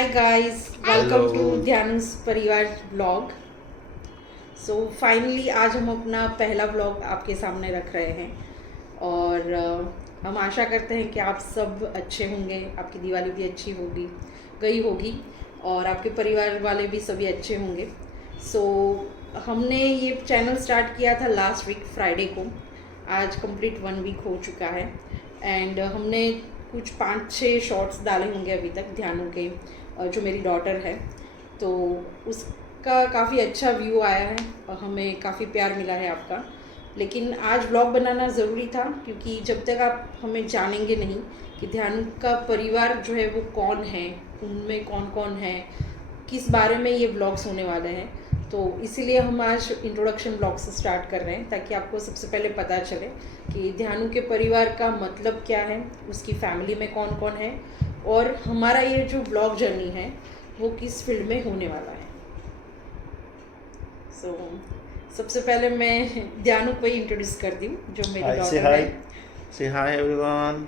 Hi guys, welcome to ध्यानुस परिवार blog. So finally आज हम अपना पहला ब्लॉग आपके सामने रख रहे हैं और हम आशा करते हैं कि आप सब अच्छे होंगे, आपकी दिवाली भी अच्छी होगी और आपके परिवार वाले भी सभी अच्छे होंगे। सो हमने ये चैनल स्टार्ट किया था लास्ट वीक फ्राइडे को। आज कंप्लीट 1 वीक हो चुका है एंड हमने कुछ 5-6 शॉर्ट्स डाले होंगे अभी तक ध्यानों के, जो मेरी डॉटर है, तो उसका काफ़ी अच्छा व्यू आया है और हमें काफ़ी प्यार मिला है आपका। लेकिन आज ब्लॉग बनाना ज़रूरी था क्योंकि जब तक आप हमें जानेंगे नहीं कि ध्यान का परिवार जो है वो कौन है, उनमें कौन कौन है, किस बारे में ये ब्लॉग्स होने वाले हैं, तो इसीलिए हम आज इंट्रोडक्शन ब्लॉग से स्टार्ट कर रहे हैं ताकि आपको सबसे पहले पता चले कि ध्यानु के परिवार का मतलब क्या है, उसकी फैमिली में कौन कौन है और हमारा ये जो ब्लॉग जर्नी है वो किस फील्ड में होने वाला है। सो सबसे पहले मैं ध्यानु को ही इंट्रोड्यूस कर दी जो मेरी डॉटर है। Say hi everyone.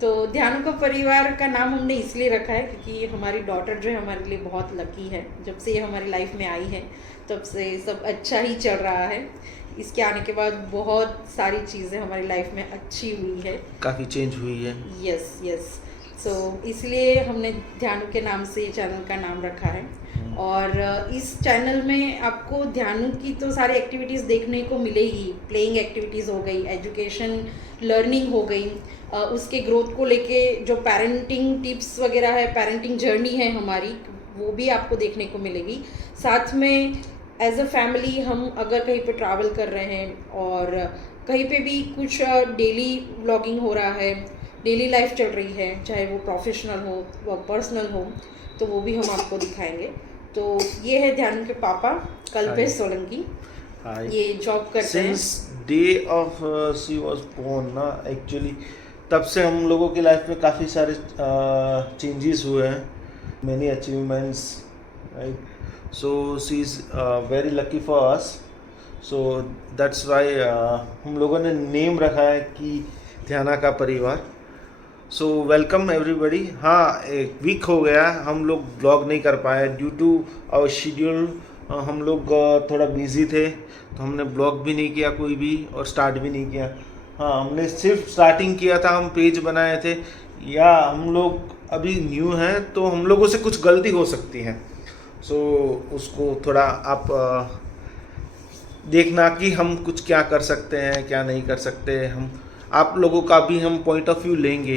तो ध्यानु का परिवार का नाम हमने इसलिए रखा है क्योंकि हमारी डॉटर जो है हमारे लिए बहुत लकी है। जब से ये हमारी लाइफ में आई है तब से सब अच्छा ही चल रहा है। इसके आने के बाद बहुत सारी चीज़ें हमारी लाइफ में अच्छी हुई है, काफ़ी चेंज हुई है। यस। सो इसलिए हमने ध्यानु के नाम से चैनल का नाम रखा है और इस चैनल में आपको ध्यानु की तो सारी एक्टिविटीज़ देखने को मिलेगी। प्लेइंग एक्टिविटीज़ हो गई, एजुकेशन लर्निंग हो गई, उसके ग्रोथ को लेके जो पेरेंटिंग टिप्स वगैरह है, पेरेंटिंग जर्नी है हमारी, वो भी आपको देखने को मिलेगी। साथ में एज अ फैमिली हम अगर कहीं पे ट्रैवल कर रहे हैं और कहीं पे भी कुछ डेली व्लॉगिंग हो रहा है, डेली लाइफ चल रही है, चाहे वो प्रोफेशनल हो व पर्सनल हो, तो वो भी हम आपको दिखाएंगे। तो ये है ध्यानु के पापा कल्पेश सोलंकी। ये जॉब करते हैं since day of she was born ना, एक्चुअली तब से हम लोगों की लाइफ में काफ़ी सारे चेंजेस हुए हैं, many achievements, right. So she is very lucky for us, so that's why हम लोगों ने नेम रखा है कि ध्याना का परिवार। So welcome everybody. हाँ, एक वीक हो गया हम लोग ब्लॉग नहीं कर पाए ड्यू टू आवर शेड्यूल। हम लोग थोड़ा बिजी थे तो हमने ब्लॉग भी नहीं किया कोई भी और स्टार्ट भी नहीं किया। हाँ, हमने सिर्फ स्टार्टिंग किया था, हम पेज बनाए थे। या हम लोग अभी न्यू हैं तो हम लोगों से कुछ गलती हो सकती है, सो उसको थोड़ा आप देखना कि हम कुछ क्या कर सकते हैं क्या नहीं कर सकते। हम आप लोगों का भी हम पॉइंट ऑफ व्यू लेंगे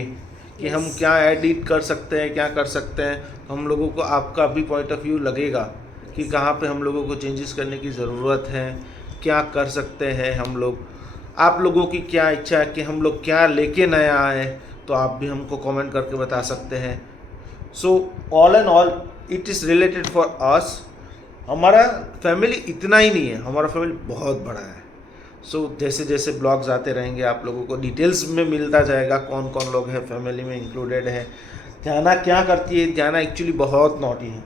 कि हम क्या एडिट कर सकते हैं क्या कर सकते हैं, तो हम लोगों को आपका भी पॉइंट ऑफ व्यू लगेगा कि कहाँ पे हम लोगों को चेंजेस करने की ज़रूरत है, क्या कर सकते हैं हम लोग। आप लोगों की क्या इच्छा है कि हम लोग क्या लेके नया आए, तो आप भी हमको कमेंट करके बता सकते हैं। So all and all it is related for us. हमारा फैमिली इतना ही नहीं है, हमारा फैमिली बहुत बड़ा है। सो जैसे जैसे ब्लॉग्स आते रहेंगे आप लोगों को डिटेल्स में मिलता जाएगा कौन कौन लोग हैं फैमिली में इंक्लूडेड है। ध्याना क्या करती है, ध्याना एक्चुअली बहुत नॉटी है,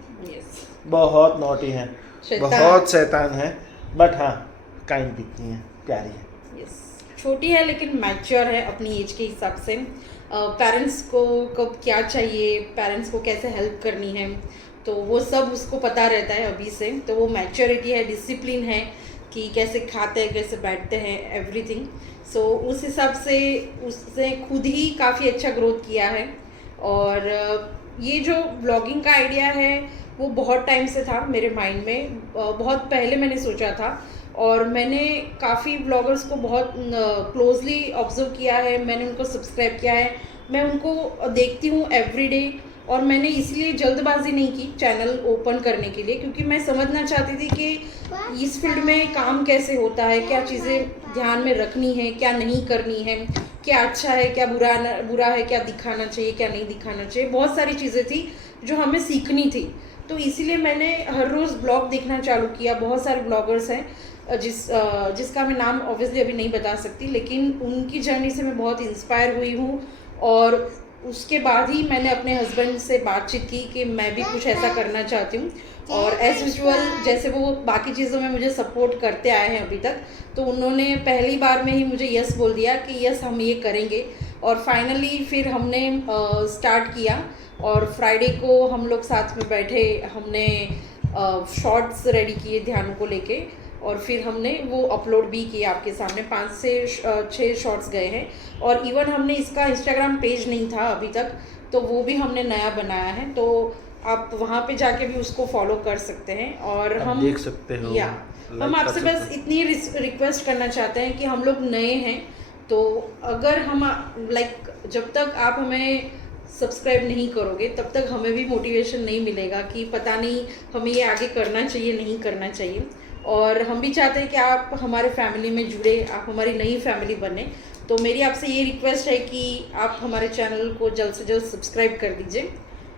बहुत नॉटी है, बहुत शैतान है, बट हाँ काइंड भी है, प्यारी है। छोटी है लेकिन मैच्योर है अपनी एज के हिसाब से। पेरेंट्स को कब क्या चाहिए, पेरेंट्स को कैसे हेल्प करनी है, तो वो सब उसको पता रहता है अभी से। तो वो मैच्योरिटी है, डिसिप्लिन है कि कैसे खाते हैं, कैसे बैठते हैं, एवरीथिंग। सो उस हिसाब से उसने खुद ही काफ़ी अच्छा ग्रोथ किया है। और ये जो ब्लॉगिंग का आइडिया है वो बहुत टाइम से था मेरे माइंड में, बहुत पहले मैंने सोचा था और मैंने काफ़ी ब्लॉगर्स को बहुत क्लोजली ऑब्जर्व किया है, मैंने उनको सब्सक्राइब किया है, मैं उनको देखती हूँ एवरीडे। और मैंने इसलिए जल्दबाजी नहीं की चैनल ओपन करने के लिए क्योंकि मैं समझना चाहती थी कि इस फील्ड में काम कैसे होता है, क्या चीज़ें ध्यान में रखनी है, क्या नहीं करनी है, क्या अच्छा है, क्या बुरा है, क्या दिखाना चाहिए, क्या नहीं दिखाना चाहिए। बहुत सारी चीज़ें थी जो हमें सीखनी थी, तो इसीलिए मैंने हर रोज़ ब्लॉग देखना चालू किया। बहुत सारे ब्लॉगर्स हैं जिसका मैं नाम ऑब्वियसली अभी नहीं बता सकती, लेकिन उनकी जर्नी से मैं बहुत इंस्पायर हुई हूँ। और उसके बाद ही मैंने अपने हस्बैंड से बातचीत की कि मैं भी कुछ ऐसा करना चाहती हूँ। और एज यूजुअल जैसे वो बाकी चीज़ों में मुझे सपोर्ट करते आए हैं अभी तक, तो उन्होंने पहली बार में ही मुझे यस बोल दिया कि यस हम ये करेंगे। और फाइनली फिर हमने स्टार्ट किया और फ्राइडे को हम लोग साथ में बैठे, हमने शॉर्ट्स रेडी किए ध्यान को लेके और फिर हमने वो अपलोड भी किए आपके सामने। 5 से 6 शॉर्ट्स गए हैं और इवन हमने इसका इंस्टाग्राम पेज नहीं था अभी तक, तो वो भी हमने नया बनाया है, तो आप वहाँ पे जाके भी उसको फॉलो कर सकते हैं। और हम देख सकते हो, या हम like आपसे कर बस सकते इतनी रिक्वेस्ट करना चाहते हैं कि हम लोग नए हैं, तो अगर हम लाइक जब तक आप हमें सब्सक्राइब नहीं करोगे तब तक हमें भी मोटिवेशन नहीं मिलेगा कि पता नहीं हमें ये आगे करना चाहिए नहीं करना चाहिए। और हम भी चाहते हैं कि आप हमारे फैमिली में जुड़े, आप हमारी नई फैमिली बने। तो मेरी आपसे ये रिक्वेस्ट है कि आप हमारे चैनल को जल्द से जल्द सब्सक्राइब कर दीजिए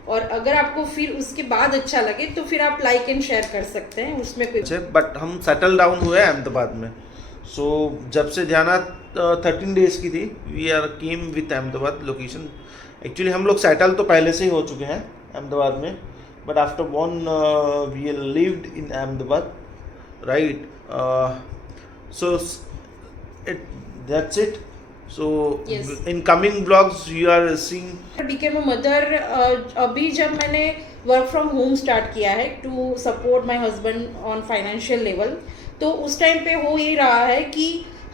और अगर आपको फिर उसके बाद अच्छा लगे तो फिर आप लाइक एंड शेयर कर सकते हैं, उसमें कोई बट हम सेटल डाउन हुए अहमदाबाद में। सो जब से ध्याना 13 डेज की थी, we are came with Ahmedabad location. Actually हम लोग सेटल तो पहले से ही हो चुके हैं अहमदाबाद में, but after born we lived in Ahmedabad, right. So it that's it. So Yes. in coming vlogs you are seeing became a mother. अभी जब मैंने वर्क फ्रॉम होम स्टार्ट किया है to support my husband on financial level, तो उस time पे हो ये रहा है कि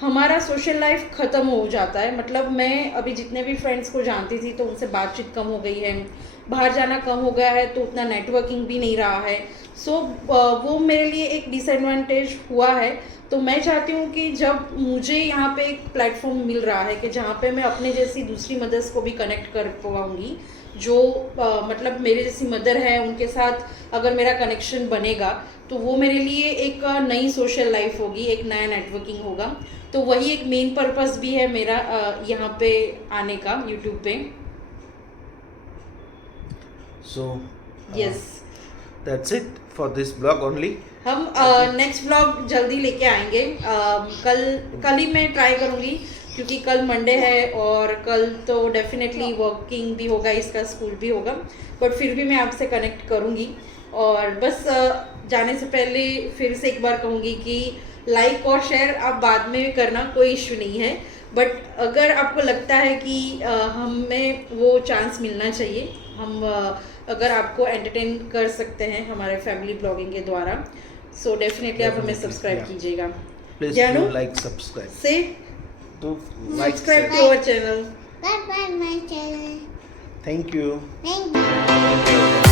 हमारा सोशल लाइफ ख़त्म हो जाता है। मतलब मैं अभी जितने भी फ्रेंड्स को जानती थी तो उनसे बातचीत कम हो गई है, बाहर जाना कम हो गया है, तो उतना नेटवर्किंग भी नहीं रहा है। सो वो मेरे लिए एक डिसएडवांटेज हुआ है। तो मैं चाहती हूँ कि जब मुझे यहाँ पे एक प्लेटफॉर्म मिल रहा है कि जहाँ पे मैं अपने जैसी दूसरी मदर्स को भी कनेक्ट कर पाऊँगी, जो मतलब मेरे जैसी मदर है उनके साथ अगर मेरा कनेक्शन बनेगा तो वो मेरे लिए एक नई सोशल लाइफ होगी, एक नया नेटवर्किंग होगा। तो वही एक मेन पर्पस भी है मेरा यहाँ पे आने का यूट्यूब पे। so yes that's it for this vlog only. हम नेक्स्ट व्लॉग जल्दी लेके आएंगे। कल ही मैं ट्राई करूँगी क्योंकि कल मंडे है और कल तो डेफिनेटली वर्किंग भी होगा, इसका स्कूल भी होगा, बट फिर भी मैं आपसे कनेक्ट करूँगी। और बस जाने से पहले फिर से एक बार कहूँगी कि लाइक और शेयर आप बाद में करना, कोई इश्यू नहीं है, बट अगर आपको लगता है कि हमें वो चांस मिलना चाहिए, हम अगर आपको एंटरटेन कर सकते हैं हमारे फैमिली ब्लॉगिंग के द्वारा, सो डेफिनेटली आप हमें सब्सक्राइब कीजिएगा। Please Janu, do like, subscribe. से Do like, subscribe share. to our channel. Bye bye my channel. Thank you. Thank you.